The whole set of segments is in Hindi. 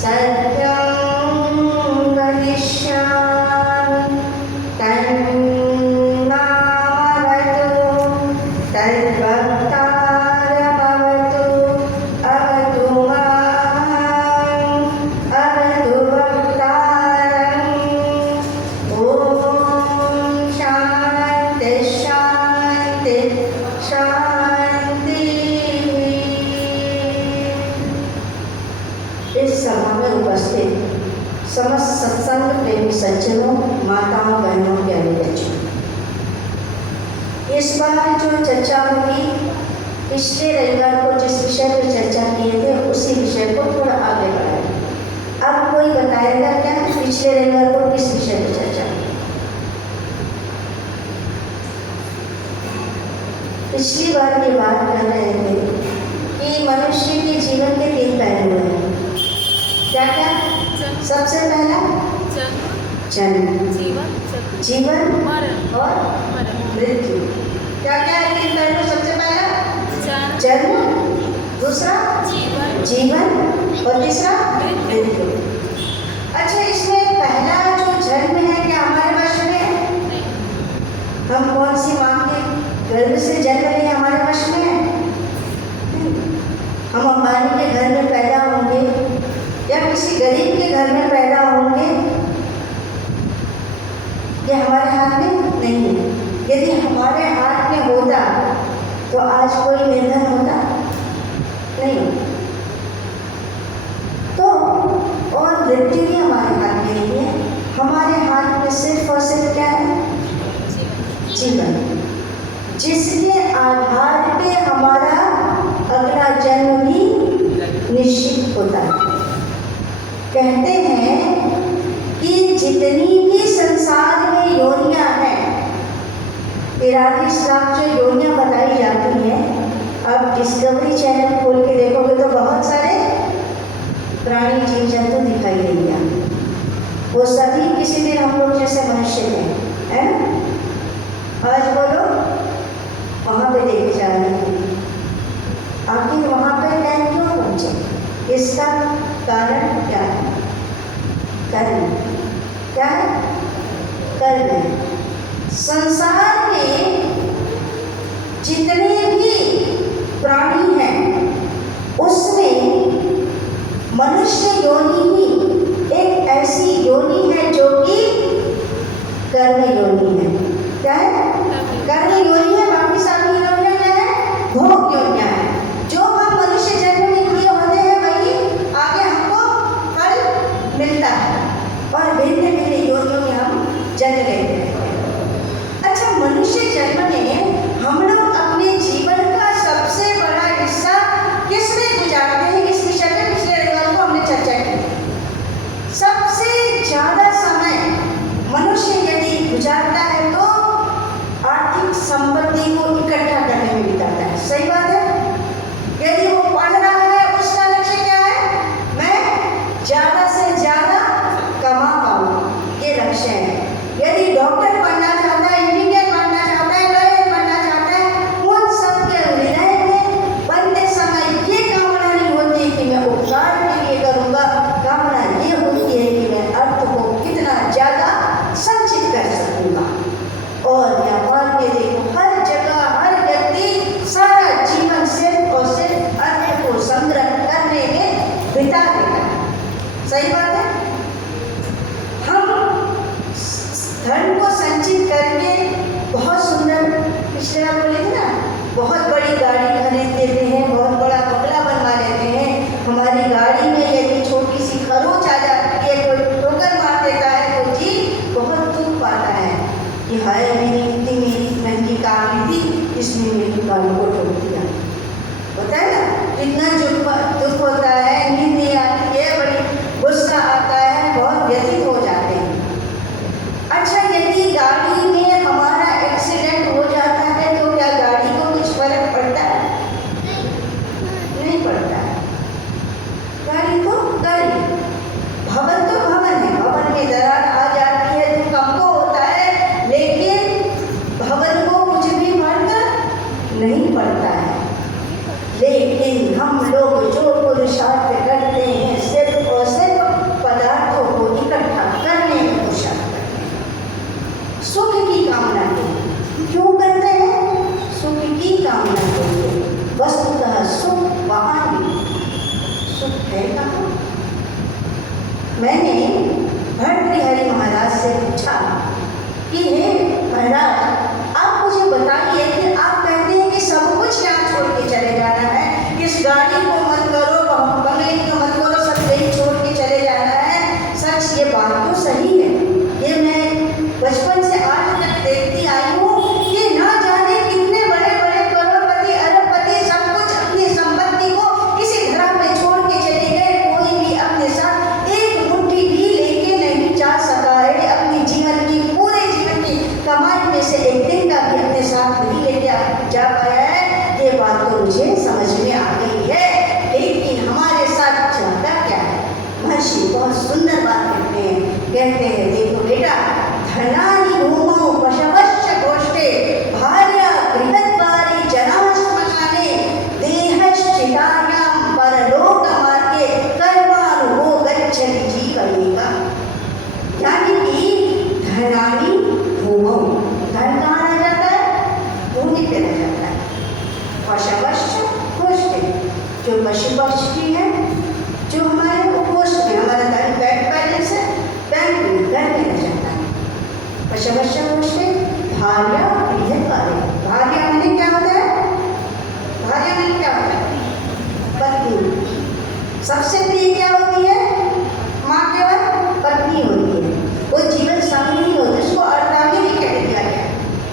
सत्यं वदिष्यामि तन्मामवतु तद्भक्तारमवतु अवतु माम् अवतु भक्तारम्। ॐ शान्ति शान्ति शान्ति। इस सभा में उपस्थित समस्त सत्संग प्रेमी सज्जनों, माताओं, बहनों, प्यारे बच्चों, इस बार जो चर्चा होगी, पिछले रविवार को जिस विषय पर चर्चा किए थे उसी विषय को थोड़ा आगे बढ़ाएं। अब कोई बताएगा क्या पिछले रविवार को किस विषय पर चर्चा की? पिछली बार की बात कर रहे थे कि मनुष्य के जीवन के 3 पहलू हैं। क्या क्या? सबसे पहला जन्म, जीवन और मृत्यु। क्या क्या है 3 पहलू? सबसे पहला जन्म, दूसरा जीवन और तीसरा मृत्यु। अच्छा, इसमें पहला जो जन्म है क्या हमारे वश में है? हम कौन सी माँ के गर्भ से जन्म लिए हमारे वश में है? हम अंबानी के घर में पैदा होंगे या किसी गरीब के घर में पैदा होंगे, ये हमारे हाथ में नहीं है। यदि हमारे हाथ में होता तो आज कोई निर्धन होता नहीं। तो और मृत्यु भी हमारे हाथ में नहीं है। हमारे हाथ में सिर्फ और सिर्फ क्या है? जीवन, जिसके आधार पे हमारा अगला जन्म भी निश्चित होता है। कहते हैं कि जितनी भी संसार में योनियां हैं, 43 लाख जो योनियां बताई जाती हैं, अब डिस्कवरी चैनल खोल के देखोगे तो बहुत सारे प्राणी जीव जंतु दिखाई देंगे। वो सभी किसी दिन हम लोग जैसे मनुष्य हैं, है ना? आज बोलो वहाँ पे देखे जा रहे हैं। आखिर वहाँ पे टाइम क्यों पहुँचे? इसका कारण क्या है? कर्म। क्या है? कर्म है। संसार में जितने भी प्राणी हैं उसमें मनुष्य योनि ही एक ऐसी योनि है जो कि कर्म योनि है। क्या है? कर्म योनि है। बाकी सारी योनियां क्या है? भोग योनियां है। जो हम मनुष्य जन्म में किए होते हैं वही आगे हमको फल मिलता है और भिन्न भिन्न योनियों में हम जन्म लेते हैं। अच्छा, मनुष्य जन्म में हम लोग अपने जीवन का सबसे बड़ा हिस्सा किसमें गुजारते हैं? इस विषय पर पिछले रविवार को हमने चर्चा की। सबसे ज्यादा समय मनुष्य यदि गुजारता है तो आर्थिक संपत्ति को इकट्ठा करने में बिताता है। सही बात है। यदि वो पढ़ रहा है उसका लक्ष्य क्या है? मैं ज्यादा से ज्यादा कमा पाऊँ, ये लक्ष्य है। यदि डॉक्टर बनना चाहता है, इंजीनियर बनना चाहता है, लॉयर बनना चाहता है, उन सब के हृदय में बनते समय ये कामना नहीं होती कि मैं उपकार के लिए करूँगा। कामना ये होती है कि मैं अर्थ को कितना ज्यादा संचित कर सकूँगा। और व्यापार में देखो हर जगह हर व्यक्ति सारा जीवन सिर्फ और सिर्फ अर्थ को संग्रह करने में बिता देता है। सही बात है। हम धन को संचित करके बहुत सुंदर, पिछले बार बोले थे ना, बहुत बड़ी गाड़ी खरीद लेते हैं, बहुत बड़ा बंगला बनवा लेते हैं। हमारी गाड़ी में यदि छोटी सी खरोच आ जाती है, कोई ठोकर मार देता है तो जी बहुत दुख पाता है कि हाय मेरी महंगी कार ली थी, इसने मेरी कार को ठोक दिया। होता है ना, कितना दुख होता है, नींद नहीं आती है, बड़ी गुस्सा आता है, बहुत व्यथित हो जाते हैं। अच्छा, यदि गाड़ी में हमारा मैंने भर्तृहरि महाराज से पूछा कि हे महाराज, आप मुझे बताइए कि आप कहते हैं कि सब कुछ यहाँ छोड़ के चले जाना है, इस गाड़ी को मत करो, बंगले को मत करो, सब यही छोड़ के चले जाना है। सच ये बात तो सही है, ये मैं बचपन से आज तक देखती आई हूँ कि ना जाने कितने बड़े बड़े करोड़पति अरबपति सब कुछ अपनी संपत्ति को किसी धर्म में छोड़ के चले गए। कोई भी अपने साथ एक मुट्ठी भी लेके नहीं जा सका है, अपनी जीवन की पूरे जीवन की कमाई में से एक दिन का भी अपने साथ नहीं लेके जा पाया है। ये बात तो मुझे समझ में आ गई है, लेकिन हमारे साथ चलता क्या है? महर्षि बहुत सुंदर बात कहते हैं देखो बेटा, धनानि भूमौ पशवश्च गोष्ठे भार्या गृहद्वारे जनाः श्मशाने देहश्चितायां परलोकमार्गे कर्मानुभो गच्छति जीवनेका। यानी कि धनानि भूमौ, धन कहाँ रह जाता है? भूमि पे रह जाता है। पशवश्च गोष्ठे, जो पशु पक्षी है, जो हमारे गोष्ठ में हमारा धन बैंक बैलेंस है, बैंक में घर में रह जाता है। पशवश्च गोष्ठे भार्या गृहद्वारे, भार्या माने क्या होता है? भार्या माने क्या होता है? पत्नी। सबसे प्रिय क्या होती है? माँ केवल पत्नी होती है, वो जीवन संगी नहीं होती, उसको अर्धांगिनी कह दिया गया।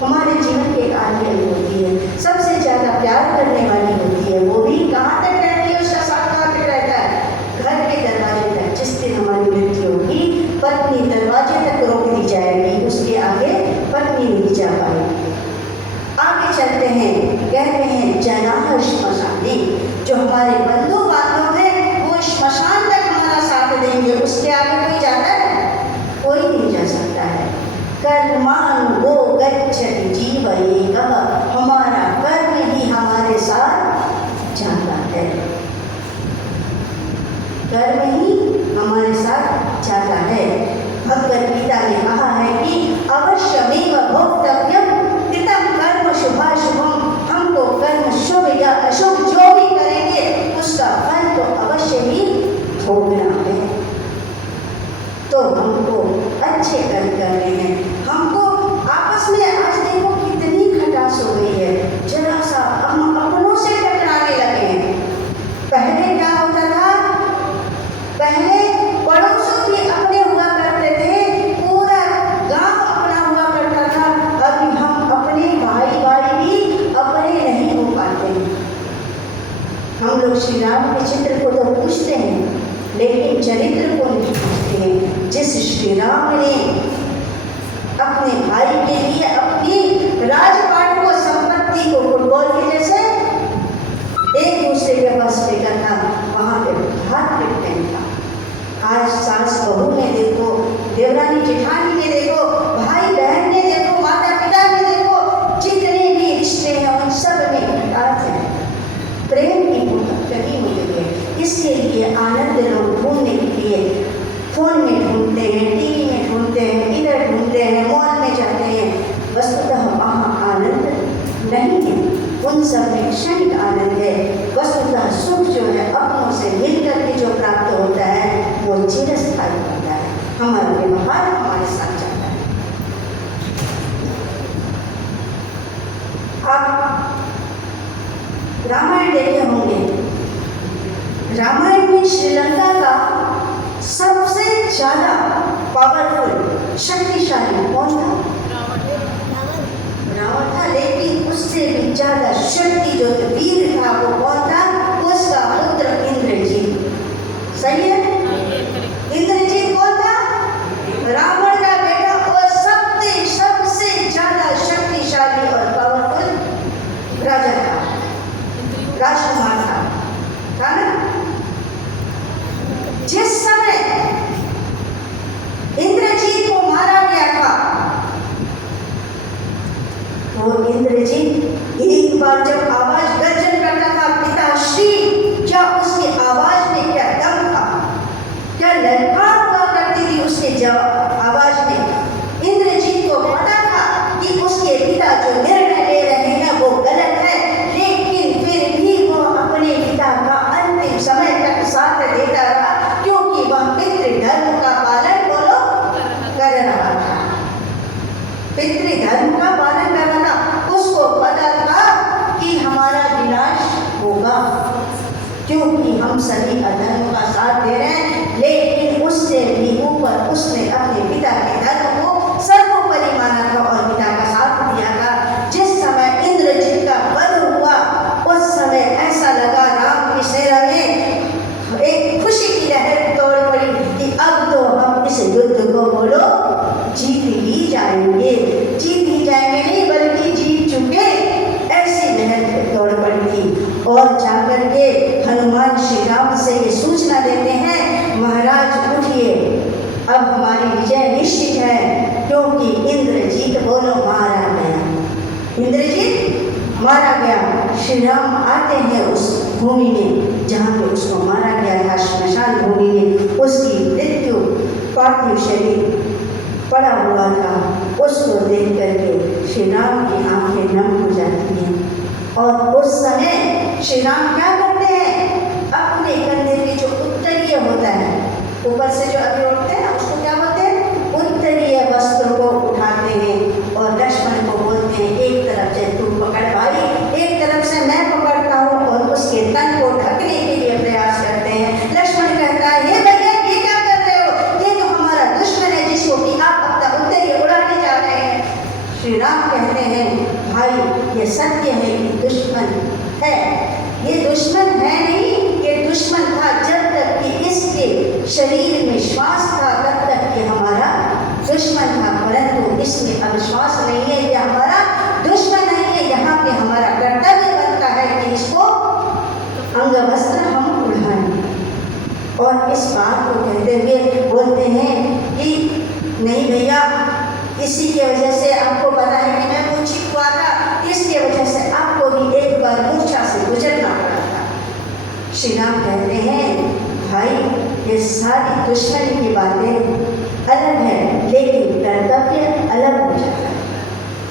हमारे जीवन की एक आंगिनी होती है, सबसे ज्यादा प्यार करने वाली होती है। वो भी कहाँ तक रहती है? उसका साथ कहाँ तक रहता है? घर के दरवाजे तक। जिस दिन हमारी मृत्यु होगी, पत्नी दरवाजे तक रोक दी जाएगी, उसके आगे पत्नी नहीं जा पाएगी। आगे चलते हैं, कहते हैं जनाः श्मशाने, जो हमारे बंधु बांधव हैं वो श्मशान तक हमारा साथ देंगे, उसके आगे कोई जाता है? कोई नहीं जा सकता है। कर्मानुभो गच्छति जीवनेकः, हमारा कर्म ही हमारे साथ जाता है, कर्म ही हमारे साथ जाता है। भगवद गीता में कहा है कि अवश्यमेव भोक्तव्यम कृतं कर्म शुभाशुभम, हमको कर्म शुभ या अशुभ जो भी करेंगे उसका फल तो अवश्य ही भोगना है। तो हमको अच्छे कर्म करने हैं। हमको आपस में आज देखो कितनी खटास हो गई है, जरा सा हम अपनों से टकराने लगे हैं। पहले क्या होता था? पहले पड़ोसों भी अपने हुआ करते थे, पूरा गांव अपना हुआ करता था। अभी हम अपने भाई भाई भी अपने नहीं हो पाते। हम लोग श्री राम के चित्र को तो पूछते हैं, लेकिन चरित्र को नहीं पूछते हैं। जिस श्री राम ने अपने भाई के लिए अपनी राजपाट को, संपत्ति को फुटबॉल के जैसे एक दूसरे के पास लेकर था, वहाँ पे हाथ पिटने था। आज सास बहू ने देखो, देवरानी जेठानी ने देखो, भाई बहन ने देखो, माता पिता ने देखो, जितने भी रिश्ते हैं उन सब में खटास है, प्रेम की भूख कहीं हो गई है। इसके लिए आनंद लोग ढूंढने के लिए फोन में ढूंढते हैं, टीवी में ढूंढते हैं, इधर ढूंढते हैं, मॉल में जाते हैं। वस्तुतः वहाँ आनंद नहीं है, उन सब में क्षणिक आनंद है। वस्तुतः सुख जो है अपनों से मिलकर के जो प्राप्त होता है वो चिरस्थायी होता है, हमारा व्यवहार हमारे साथ जाता है। आप रामायण देखे होंगे, रामायण में श्रीलंका का सबसे ज्यादा पावरफुल शक्तिशाली कौन था? रावण था, लेकिन उससे भी ज्यादा शक्ति जो वीर था वो कौन था? उसका पुत्र इंद्रजीत। सही है? इंद्रजीत कौन था? रावण का बेटा, और सबसे ज्यादा शक्तिशाली और पावरफुल राजा था, राजकुमार था ना? जिस समय इंद्रजीत को मारा गया था, तो इंद्रजीत एक बार जब आवाज गर्जन करता था, पिताश्री, क्या उसकी आवाज में क्या दम था, क्या ललकार हुआ करती थी उसके आवाज में। इंद्रजीत को पता था कि उसके पिता जो निर्णय ले रहे हैं वो गलत है, लेकिन फिर भी वो अपने पिता का अंतिम समय तक साथ देता रहा, क्योंकि वह पितृ धर्म का अब हमारी विजय निश्चित है, क्योंकि इंद्रजीत बोलो मारा गया, इंद्रजीत मारा गया। श्री राम आते हैं उस भूमि में जहाँ पे उसको मारा गया था, श्मशान भूमि में उसकी मृत्यु पार्थिव शरीर पड़ा हुआ था। उसको देख करके श्री राम की आंखें नम हो जाती हैं और उस समय श्री राम क्या करते हैं, अपने कंधे पे जो उत्तरीय होता है, ऊपर से जो अभी उठते हैं उसको क्या बोलते हैं, उत्तरीय वस्त्र को उठाते हैं और लक्ष्मण को बोलते हैं एक तरफ से तू पकड़ भाई, एक तरफ से मैं पकड़ता हूँ, और उसके तन को ढकने के लिए प्रयास करते हैं। लक्ष्मण कहता है हे भैया ये क्या कर रहे हो, ये तो हमारा दुश्मन है जिसको कि आप अपना उत्तरीय उड़ाने जा रहे हैं। श्री राम कहते हैं भाई ये सत्य है कि दुश्मन है, ये दुश्मन है नहीं, ये दुश्मन था जब तक कि इसके शरीर में श्वास था तब तक कि हमारा दुश्मन था, परंतु इसमें अब श्वास नहीं है, ये हमारा दुश्मन नहीं है। यहाँ पे हमारा कर्तव्य बनता है कि इसको अंगवस्त्र हम उड़ाएं। और इस बात को कहते हुए बोलते हैं कि नहीं भैया, इसी की वजह से आपको पता है कि मैं मूर्छित हुआ था, इसकी वजह से आपको भी एक बार मूर्छा से गुजरना पड़ा था। श्री राम कहते हैं भाई ये सारी दुश्मनी की बातें अलग है, लेकिन कर्तव्य अलग हो जाता है।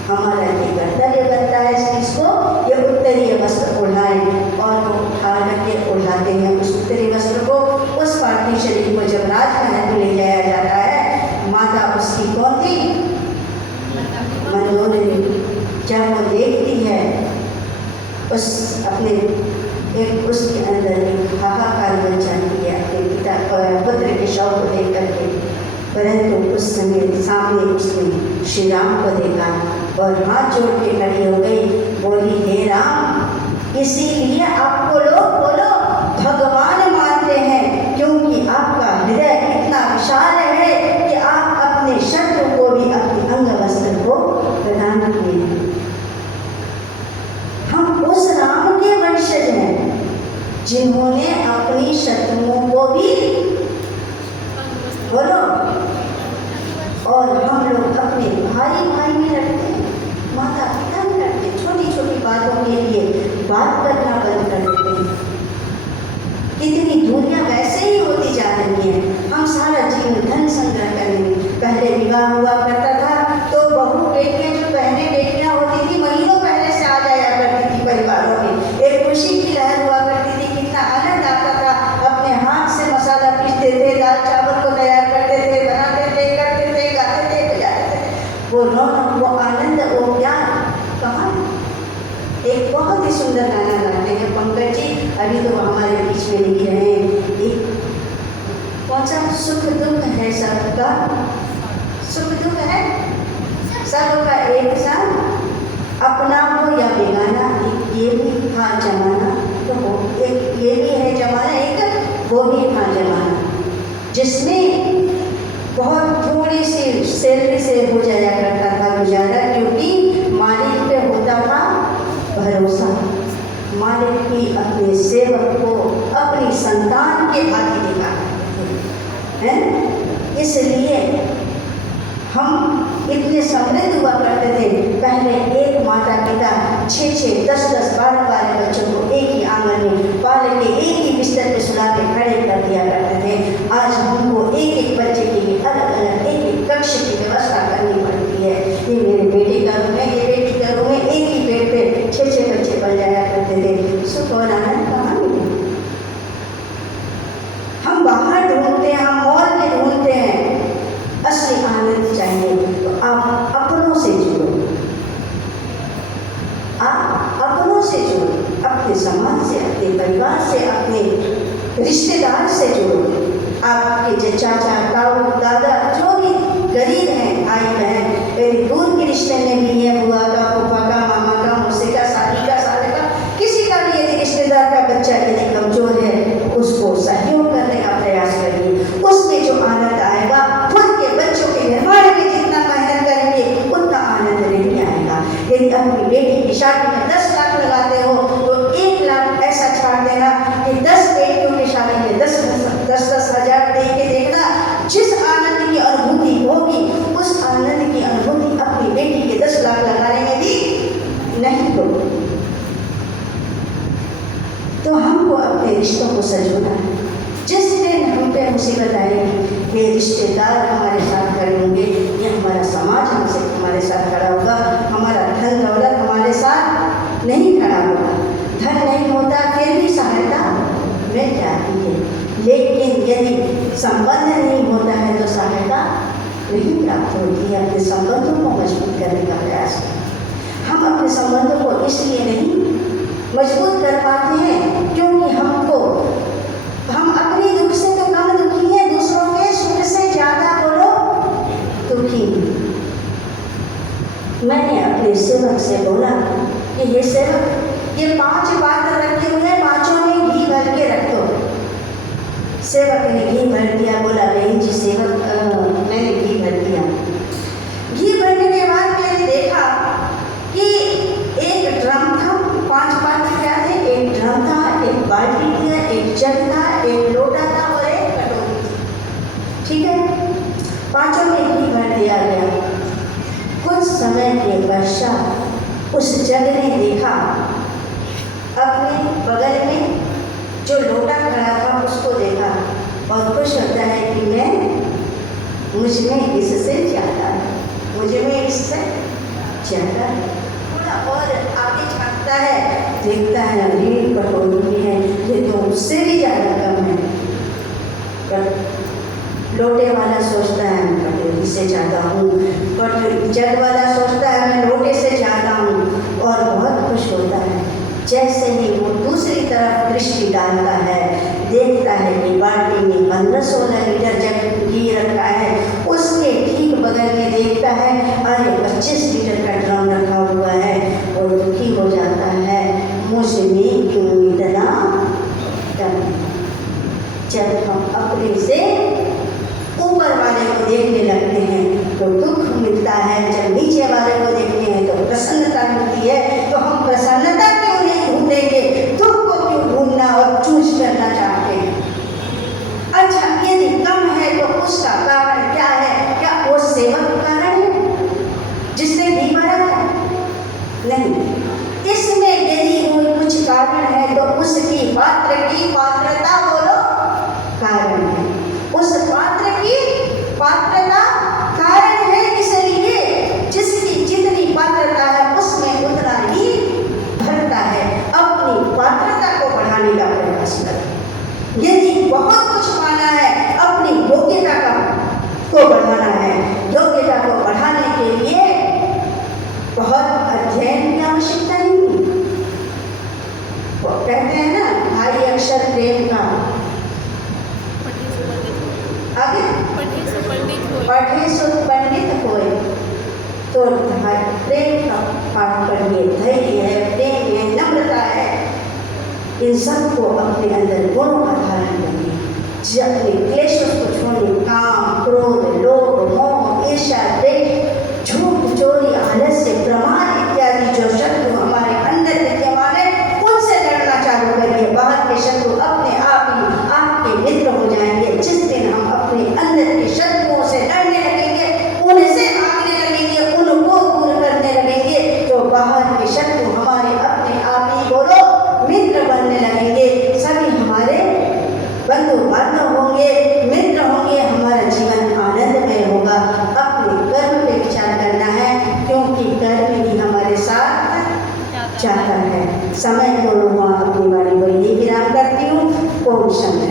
हमारा ये कर्तव्य बनता है इसको ये उत्तरीय वस्त्र उड़ाएं, और वो उठा करके उड़ाते हैं उस उत्तरीय वस्त्र को। उस पार्थिव शरीर को जब राजमहल में ले जाया जाता है, माता उसकी कौन थी, मंदोदरी। जब वो देखती है उस अपने एक उसके अंदर एक हाहाकार बन जाती है अपने पिता पुत्र के शव को देख करके, परंतु उस समय सामने उसने श्री राम को देखा और हाथ जोड़ के खड़ी हो गई, बोली हे राम, इसीलिए आपको लोग बोलो भगवान मानते हैं, क्योंकि आपका हृदय इतना विशाल है कि आप अपने शत्रु को भी अपने अंग वस्त्र को प्रदान किए। हम उस राम के वंशज हैं जिन्होंने अपनी शत्रुओं को भी बोलो, और हम लोग अपने भाई भाई में लड़ते हैं, माता पिता में लड़ते हैं, छोटी छोटी बातों के लिए बात करना बंद कर देते हैं। कितनी दूरियां वैसे ही होती जा रही हैं। हम सारा जीवन धन संग्रह करेंगे। पहले विवाह हुआ करता था तो बहू बेटियां जो बहनें बेटियां होती थी महीनों पहले से आ जाया करती थी परिवारों में, एक खुशी की लहर हुआ करती थी, कितना आनंद आता था। अपने हाथ से मसाला पीसते थे, दाल चावल को तैयार करते थे, बनाते थे, करते थे, गाते थे, बजाते थे। वो रौनक, वो आनंद, वो प्यार कहाँ। एक बहुत ही सुंदर गाना गाते हैं पंकज जी, अभी तो हमारे बीच में नहीं रहे हैं। एक कौन सा, सुख दुख है सबका, सुख दुख है सबका एक साथ, अपना हो या बेगाना, एक ये भी था जमाना, तो वो एक ये भी है जमाना, एक वो भी था जमाना, जिसमें बहुत थोड़ी सी सैलरी से हो जाया करता था गुजारा, क्योंकि मालिक पे होता था भरोसा। मालिक भी अपने सेवक को अपनी संतान के भांति देखा करते हैं। इसलिए हम इतने समृद्ध हुआ करते थे। पहले एक माता पिता 6-6, 10-10, 12-12 बच्चों को एक ही आंगन में पाल के एक ही बिस्तर पे सुला के खड़े कर दिया करते थे। आज हमको एक एक बच्चे के लिए अलग अलग एक एक कक्ष की व्यवस्था करनी पड़ती है। ये मेरे बेटे का रूम है, ये बेटी का रूम है, एक ही बेड पे 6-6 बच्चे पल जाया करते थे। सुख और आनंद कहाँ मिले। हम बाहर ढूंढते हैं, हम मॉल में ढूंढते हैं, असली आनंद चाहिए तो आप अपनों से जुड़ो, आप अपनों से जुड़ो, अपने समाज से, अपने परिवार से, अपने रिश्तेदार से जुड़ो। आपके चाचा, ताऊ, दादा जो भी गरीब हैं, भाई बहन, मेरे दूर के रिश्ते में भी है, बुआ का, फूफा का, मामा का, मौसी का, साली का, साले का, किसी का भी यदि रिश्तेदार का बच्चा यदि कमजोर है, उसको सहयोग करने का प्रयास करिए। उसमें जो आनंद आएगा, खुद के बच्चों के निर्माण में जितना मेहनत करेंगे उतना आनंद नहीं आएगा। यदि अपनी बेटी की शादी में 10 लाख लगाते हो तो 1 लाख ऐसा छाड़ देना कि 10 बेटियों की शादी में 10-10 हज़ार दे के देखना, जिस आनंद की को सजोना है। जिस दिन हम पे मुसीबत आएगी, ये रिश्तेदार हमारे साथ खड़े होंगे, ये हमारा समाज हमसे हमारे साथ खड़ा होगा, हमारा धन दौलत हमारे साथ नहीं खड़ा होगा। धन नहीं होता फिर भी सहायता मिल जाती है, लेकिन यदि संबंध नहीं होता है तो सहायता नहीं प्राप्त होती है। अपने संबंधों को मजबूत करने का प्रयास करें। हम अपने संबंधों को इसलिए नहीं मजबूत कर पाते हैं क्योंकि हम अपने दुख से तो कम दुखी हैं, दूसरों के सुख से ज़्यादा बोलो दुखी। मैंने अपने सेवक से बोला कि ये सेवक, ये 5 पात्र रखे हुए हैं, 5 में घी भर के रख दो। सेवक ने घी भर दिया। बोला बहन जी सेवक, मैंने घी भर दिया। घी भरने के बाद मैंने देखा कि एक ड्रम था, 5 पात्र क्या थे, एक ड्रम था, एक बाल्टी थी, एक जग था, एक लोटा था और एक कटोरी थी। ठीक है, 5 में घी भर दिया गया। कुछ समय के पश्चात उस जग ने देखा अपने बगल में जो लोटा खड़ा था उसको देखा और खुश होता है कि मुझ में इससे ज़्यादा है, मुझ में इससे ज़्यादा है। थोड़ा और आगे झाँकता है, देखता है अरे कटोरी भी है, ये तो उससे भी ज़्यादा कम है। लोटे वाला सोचता है मैं कटोरी से ज़्यादा हूँ, बट जग वाला सोचता है मैं लोटे से ज़्यादा हूँ और बहुत खुश होता है। जैसे ही वो दूसरी तरफ दृष्टि डालता है, देखता है कि बाल्टी में 15-16 लीटर जग घी रखा है, उसके ठीक बगल में देखता है अरे 25 लीटर का ड्रम रखा हुआ है और दुखी हो जाता है, मुझ में क्यों इतना दम। जब हम अपने से ऊपर वाले को देखने लगते हैं तो दुख मिलता है, जब नीचे वाले को देखते हैं तो प्रसन्नता मिलती है। तो हम प्रसन्नता क्यों नहीं ढूंढेंगे, दुख को क्यों ढूंढना और चूज करना चाहते हैं। अच्छा, यदि कम है तो उसका कारण क्या है? क्या वो सेवक कारण है जिसने घी भरा है? नहीं। इसमें यदि कोई कुछ कारण है तो उसकी पात्र की पात्रता बोलो कारण है। उस पात्र की पात्रता कारण है, इसलिए जिसकी जितनी पात्रता है उसमें उतना ही भरता है। अपनी पात्रता को बढ़ाने का प्रयास करें। यदि बहुत कुछ पाना है, अपनी योग्यता को बढ़ाना है। योग्यता को बढ़ाने के लिए बहुत अध्ययन की आवश्यकता नहीं। वो कहते हैं ना, भाई अक्षर प्रेम का आगे पढ़े सो पंडित होए, तो प्रेम का पाठ पढ़िए। धैर्य है, प्रेम है, नम्रता है, इन सबको अपने अंदर गुणों का धारण करिए। अपने क्लेशों को छोड़िए। काम, क्रोध, लोभ, मोह, ईर्ष्या, द्वेष, झूठ, चोरी, आलस्य, प्रमाद इत्यादि जो शत्रु हमारे अंदर विद्यमान है उनसे लड़ना चालू करिए। बाहर के शत्रु अपने आप ही आपके मित्र हो जाएंगे। जिस दिन हम अपने अंदर के शत्रुओं से लड़ने लगेंगे, उनसे भागने लगेंगे, उनको दूर करने लगेंगे, तो बाहर के शत्रु हमारे अपने आप ही बोलो मित्र बनने लगेंगे। सभी हमारे बंधु बांधव होंगे, मित्र होंगे, हमारा जीवन आनंदमय होगा। अपने कर्म पे विचार करना है, क्योंकि कर्म ही हमारे साथ जाता है। समय को अपनी वाणी को यही विराम करती हूँ। ओम शांति।